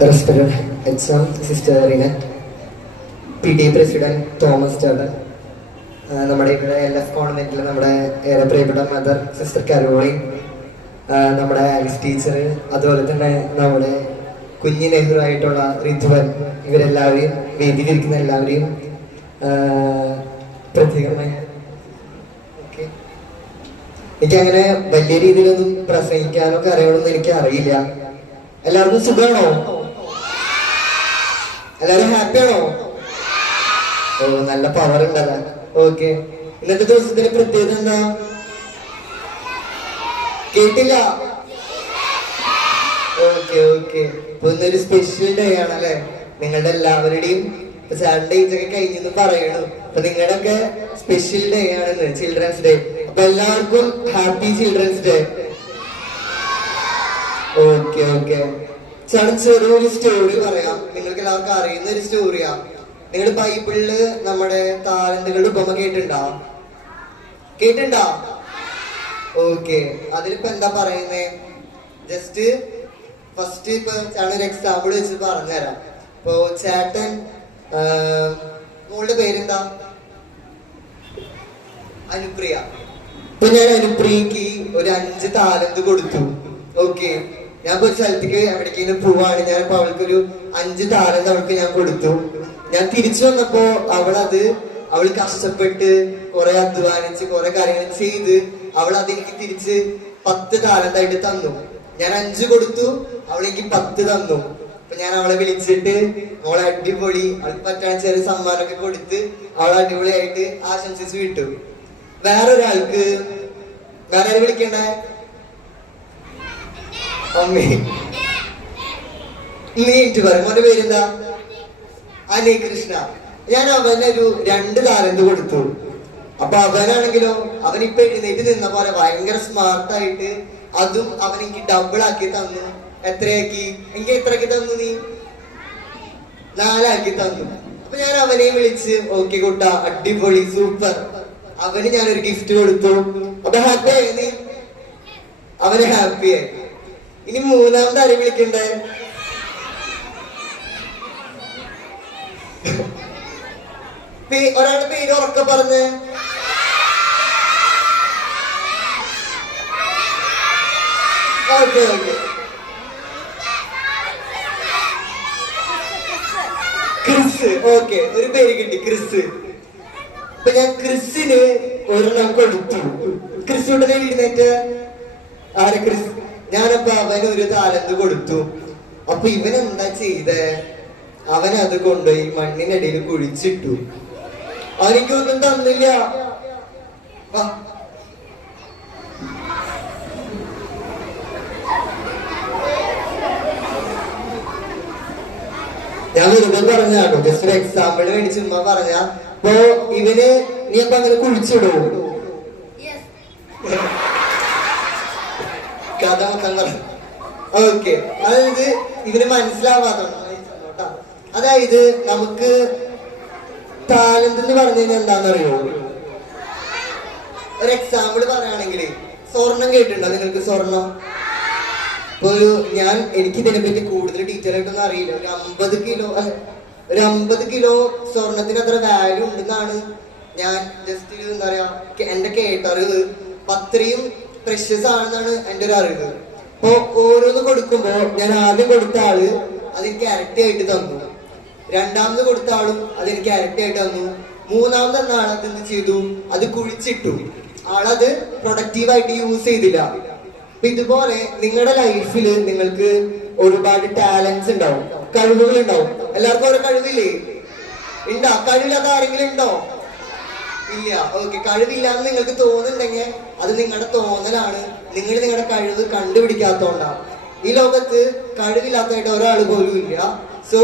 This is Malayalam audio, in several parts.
Respected HM Sister Rina, PTA President Thomas Jordan, നമ്മുടെ ഇവിടെ LF കോൺവെന്റിൽ നമ്മുടെ ഏറെ പ്രിയപ്പെട്ട മദർ സിസ്റ്റർ കരോളിൻ, നമ്മുടെ ആലിസ് ടീച്ചർ, അതുപോലെ തന്നെ നമ്മുടെ കുഞ്ഞി നെഹ്റുവായിട്ടുള്ള റിദ്വൻ, ഇവരെല്ലാവരെയും വേദിയിലിരിക്കുന്ന എല്ലാവരെയും പ്രത്യേകമായി എനിക്കങ്ങനെ വലിയ രീതിയിലൊന്നും പ്രസംഗിക്കാനോ അറിയണമെന്ന് എനിക്ക് അറിയില്ല. എല്ലാവർക്കും സുഖമാണോ? എല്ലാവരും ഹാപ്പിയാണോ? ഓ, നല്ല പവർ ഉണ്ടല്ല. ഓക്കെ, ഇന്നത്തെ ദിവസത്തിന്റെ പ്രത്യേകത എന്താ? കേട്ടില്ല? ഓക്കെ ഓക്കെ, ഇപ്പൊ ഇന്നൊരു സ്പെഷ്യൽ ഡേ ആണല്ലേ. നിങ്ങളുടെ എല്ലാവരുടെയും സാറ്റർഡേസ് ഒക്കെ കഴിഞ്ഞെന്ന് പറയണു. അപ്പൊ നിങ്ങളുടെ ഒക്കെ സ്പെഷ്യൽ ഡേ ആണെന്ന്, ചിൽഡ്രൻസ് ഡേ. അപ്പൊ എല്ലാവർക്കും happy children's day. Okay okay, ചെറിയൊരു സ്റ്റോറി പറയാം. നിങ്ങൾക്ക് എല്ലാവർക്കും അറിയുന്ന ഒരു സ്റ്റോറിയാ. നിങ്ങൾ ബൈബിളില് നമ്മുടെ താലന്തുകളുടെ ഉപമ കേട്ടിണ്ടാ? ഓക്കെ, അതിലിപ്പോ എന്താ പറയുന്നേ? ജസ്റ്റ് ഫസ്റ്റ് ഇപ്പൊ ചേട്ടൻ ഒരു എക്സാമ്പിൾ വെച്ച് പറഞ്ഞുതരാം. ഇപ്പൊ ചേട്ടൻ, മോളുടെ പേരെന്താ? അനുപ്രിയ. ഇപ്പൊ ഞാൻ അനുപ്രിയക്ക് ഒരു 5 താലന്ത് കൊടുത്തു. ഓക്കെ, ഞാൻ ഒരു സ്ഥലത്തേക്ക് എവിടേക്കെങ്കിലും പോവാണ്, ഞാനിപ്പോ അവൾക്കൊരു 5 താലന്ത് അവൾക്ക് ഞാൻ കൊടുത്തു. ഞാൻ തിരിച്ചു വന്നപ്പോ അവൾ കഷ്ടപ്പെട്ട് കുറെ അധ്വാനിച്ച് കുറെ കാര്യങ്ങൾ ചെയ്ത് അവൾ അതെനിക്ക് തിരിച്ച് 10 താലന്തായിട്ട് തന്നു. ഞാൻ 5 കൊടുത്തു, അവളെനിക്ക് 10 തന്നു. അപ്പൊ ഞാൻ അവളെ വിളിച്ചിട്ട് അവളെ അടിപൊളി, അവൾക്ക് പറ്റാൻ ചെറിയ സമ്മാനമൊക്കെ കൊടുത്ത് അവളെ അടിപൊളിയായിട്ട് ആശംസിച്ച് വിട്ടു. വേറെ ആരും വിളിക്കണ്ടേ? അമ്മേ, നീ എനിക്ക് പറയും. മോന്റെ പേരെന്താ? അനി കൃഷ്ണ. ഞാൻ അവനൊരു 2 താലന്ത് കൊടുത്തു. അപ്പൊ അവനാണെങ്കിലോ, അവനിപ്പൊ എഴുന്നേറ്റ് നിന്ന പോലെ ഭയങ്കര സ്മാർട്ടായിട്ട് അതും അവൻ എനിക്ക് ഡബിൾ ആക്കി തന്നു. എത്രയാക്കി? എനിക്ക് എത്രയാക്കി തന്നു? നീ 4 ആക്കി തന്നു. അപ്പൊ ഞാൻ അവനെ വിളിച്ച്, ഓക്കെ കുട്ട, അടിപൊളി, സൂപ്പർ. അവന് ഞാനൊരു ഗിഫ്റ്റ് കൊടുത്തു. അപ്പൊ ഹാപ്പിയായി നീ? അവന് ഹാപ്പിയായി. ഇനി 3ാമത് ആരെ വിളിക്കണ്ടേ? ഒരാളുടെ പേര് ഉറക്കെ പറഞ്ഞേ. Okay okay, Chris. ഓക്കെ, ഒരു പേര് കിട്ടി, ക്രിസ്. അപ്പൊ ഞാൻ ക്രിസിന് ഒരെണ്ണം കൊടുത്തു. ക്രിസ് ഉടനെ എഴുന്നേറ്റ്. ആരെ? ക്രിസ്. ഞാനപ്പോ അവന് ഒരു താലന്ത് കൊടുത്തു. അപ്പൊ ഇവൻ എന്താ ചെയ്തേ? അവനത് കൊണ്ടുപോയി മണ്ണിനടിയിൽ കുഴിച്ചിട്ടു. അവനിക്കൊന്നും തന്നില്ല. ഞാൻ വെറുതെ പറഞ്ഞാണോ, ജസ്റ്റ് ഒരു എക്സാമ്പിൾ വേണ്ടി ചുമ്മാ പറഞ്ഞ. അപ്പൊ ഇവന് നീ അപ്പൊ അങ്ങനെ കുഴിച്ചിടൂ? കഥ മൊത്തം പറഞ്ഞു. ഓക്കെ, അതായത് ഇവന് മനസ്സിലാവാത്തോണ്ടാ. അതായത് നമുക്ക് താലന്ത് എന്ന് പറഞ്ഞു കഴിഞ്ഞാൽ എന്താണെന്നറിയോ? ഒരു എക്സാമ്പിൾ പറയുകയാണെങ്കിൽ, സ്വർണം കേട്ടിട്ടുണ്ടോ നിങ്ങൾക്ക്? സ്വർണം ഇപ്പൊ എനിക്ക് ഇതിനെപ്പറ്റി കൂടുതൽ ഡീറ്റെയിൽ ആയിട്ടൊന്നും അറിയില്ല. ഒരു 50 കിലോ സ്വർണത്തിന് അത്ര വാല്യൂ ഉണ്ടെന്നാണ് ഞാൻ ജസ്റ്റ് എന്താ പറയാ എന്റെ കേട്ടറിവ്. അത്രയും പ്രഷ്യസ് ആണെന്നാണ് എന്റെ ഒരു അറിവ്. അപ്പൊ ഓരോന്ന് കൊടുക്കുമ്പോ ഞാൻ ആദ്യം കൊടുത്ത ആള് അതെനിക്ക് ഇരട്ടി ആയിട്ട് തന്നു. 2ാമത് കൊടുത്ത ആളും അതെനിക്ക് ഇരട്ടി ആയിട്ട് തന്നു. 3ാമത് എന്ന ആളത് എന്ത് ചെയ്തു? അത് കുഴിച്ചിട്ടു. ആളത് പ്രൊഡക്റ്റീവായിട്ട് യൂസ് ചെയ്തില്ല. അപ്പൊ ഇതുപോലെ നിങ്ങളുടെ ലൈഫില് നിങ്ങൾക്ക് ഒരുപാട് ടാലൻസ് ഉണ്ടാവും, കഴിവുകൾ ഉണ്ടാവും. എല്ലാവർക്കും ഓരോ കഴിവില്ലേ? ഉണ്ടോ? കഴിവില്ലാത്ത ആരെങ്കിലും ഉണ്ടോ? ഇല്ല. ഓക്കെ, കഴിവില്ലാന്ന് നിങ്ങൾക്ക് തോന്നുന്നുണ്ടെങ്കിൽ അത് നിങ്ങളുടെ തോന്നലാണ്. നിങ്ങൾ നിങ്ങളുടെ കഴിവ് കണ്ടുപിടിക്കാത്തോണ്ടാണ്. ഈ ലോകത്ത് കഴിവില്ലാത്തതായിട്ട് ഒരാൾ പോലും ഇല്ല. സോ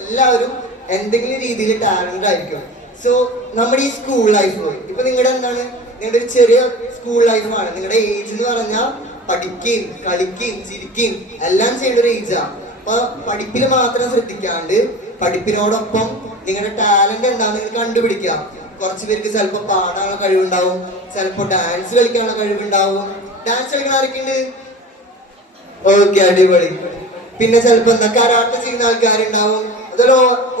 എല്ലാവരും എന്തെങ്കിലും രീതിയിൽ ടാലന്റ് ആയിരിക്കും. സോ നമ്മുടെ ഈ സ്കൂൾ ലൈഫ്, ഇപ്പൊ നിങ്ങളുടെ എന്താണ്, നിങ്ങളുടെ ഒരു ചെറിയ സ്കൂൾ ലൈഫാണ്. നിങ്ങളുടെ ഏജ് എന്ന് പറഞ്ഞാൽ പഠിക്കുകയും കളിക്കുകയും ചിരിക്കുകയും എല്ലാം ചെയ്യേണ്ട ഒരു ഏജാ. അപ്പൊ പഠിപ്പിൽ മാത്രം ശ്രദ്ധിക്കാണ്ട് പഠിപ്പിനോടൊപ്പം നിങ്ങളുടെ ടാലന്റ് എന്താണെന്ന് നിങ്ങൾ കണ്ടുപിടിക്കാം. കുറച്ച് പേർക്ക് ചിലപ്പോ പാടാനുള്ള കഴിവുണ്ടാവും, ചിലപ്പോ ഡാൻസ് കളിക്കാനുള്ള കഴിവുണ്ടാവും. ഡാൻസ് കളിക്കാൻ ആരൊക്കെയുണ്ട്? ഓക്കെ, അടിപൊളി. പിന്നെ ചിലപ്പോ എന്താ കരാട്ടെ ചെയ്യുന്ന ആൾക്കാരുണ്ടാവും. അതല്ലോ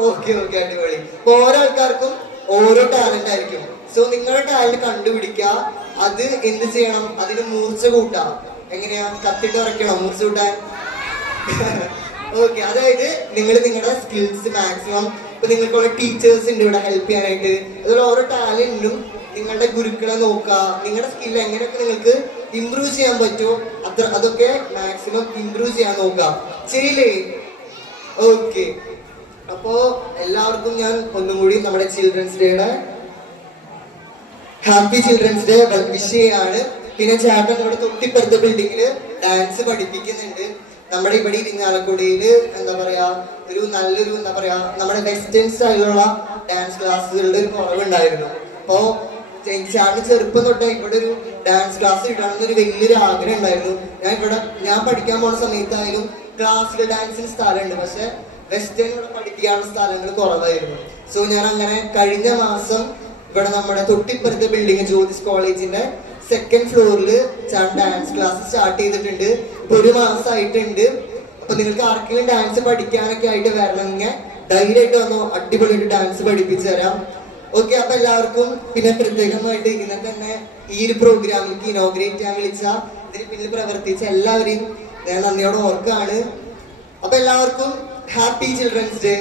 ഓക്കെ ഓക്കെ അടിപൊളി. അപ്പൊ ഓരോ ആൾക്കാർക്കും ഓരോ ടാലന്റ് ആയിരിക്കും. സോ നിങ്ങളുടെ ടാലന്റ് കണ്ടുപിടിക്കുക, അത് എന്ത് ചെയ്യണം, അതിന് മൂർച്ച കൂട്ടാം. എങ്ങനെയാ, കത്തിട്ട് ഉറക്കണം മൂർച്ച കൂട്ടാൻ? ഓക്കെ, അതായത് നിങ്ങൾ നിങ്ങളുടെ സ്കിൽസ് മാക്സിമം, ഇപ്പൊ നിങ്ങൾക്കുള്ള ടീച്ചേഴ്സ് ഉണ്ട് ഇവിടെ ഹെൽപ്പ് ചെയ്യാനായിട്ട്. അതുപോലെ ഓരോ ടാലന്റിനും നിങ്ങളുടെ ഗുരുക്കളെ നോക്കുക, നിങ്ങളുടെ സ്കിൽ എങ്ങനെയൊക്കെ നിങ്ങൾക്ക് ഇമ്പ്രൂവ് ചെയ്യാൻ പറ്റുമോ അതൊക്കെ മാക്സിമം ഇമ്പ്രൂവ് ചെയ്യാൻ നോക്കുക. ചെയ്യില്ലേ? ഓക്കെ, അപ്പോ എല്ലാവർക്കും ഞാൻ ഒന്നും കൂടി നമ്മുടെ ചിൽഡ്രൻസ് ഡേയുടെ ഹാപ്പി ചിൽഡ്രൻസ് ഡേ വിഷ് ചെയ്യാണ്. പിന്നെ ചേട്ടൻ ഇവിടെ തൊട്ടിപ്പുറത്തെ ബിൽഡിങ്ങില് ഡാൻസ് പഠിപ്പിക്കുന്നുണ്ട്. നമ്മുടെ ഇവിടെ ഇരിങ്ങാലക്കുടയില് എന്താ പറയാ, ഒരു നല്ലൊരു എന്താ പറയാ, നമ്മുടെ വെസ്റ്റേൺ സ്റ്റൈലുള്ള ഡാൻസ് ക്ലാസ്സുകളുടെ ഒരു കുറവുണ്ടായിരുന്നു. അപ്പോ ചേട്ടന് ചെറുപ്പം തൊട്ടേ ഇവിടെ ഒരു ഡാൻസ് ക്ലാസ് കിട്ടണമെന്ന് ഒരു വലിയൊരു ആഗ്രഹം ഉണ്ടായിരുന്നു. ഞാൻ പഠിക്കാൻ പോണ സമയത്തായാലും ക്ലാസിക്കൽ ഡാൻസിന് സ്ഥലമുണ്ട്, പക്ഷെ വെസ്റ്റേൺ ഇവിടെ പഠിപ്പിക്കാനുള്ള സ്ഥലങ്ങൾ കുറവായിരുന്നു. സോ ഞാൻ അങ്ങനെ കഴിഞ്ഞ മാസം ഇവിടെ നമ്മുടെ തൊട്ടിപ്പുറത്തെ ബിൽഡിംഗ് ജ്യോതിസ് കോളേജിന്റെ 2nd ഫ്ലോറിൽ ഡാൻസ് ക്ലാസ് സ്റ്റാർട്ട് ചെയ്തിട്ടുണ്ട്. ഇപ്പൊ 1 മാസമായിട്ടുണ്ട്. അപ്പൊ നിങ്ങൾക്ക് ആർക്കെങ്കിലും ഡാൻസ് പഠിക്കാനൊക്കെ ആയിട്ട് വരണമെങ്കിൽ ധൈര്യമായിട്ട് വന്നോ, അടിപൊളിയായിട്ട് ഡാൻസ് പഠിപ്പിച്ചു തരാം. ഓക്കെ, അപ്പൊ എല്ലാവർക്കും പിന്നെ പ്രത്യേകമായിട്ട് ഇന്നത്തെ തന്നെ ഈ ഒരു പ്രോഗ്രാമിലേക്ക് ഇനോഗ്രേറ്റ് ചെയ്യാൻ വിളിച്ച, ഇതിന് പിന്നിൽ പ്രവർത്തിച്ച എല്ലാവരെയും ഞാൻ നന്ദിയോടെ ഓർക്കാണ്. അപ്പൊ എല്ലാവർക്കും ഹാപ്പി ചിൽഡ്രൻസ് ഡേ.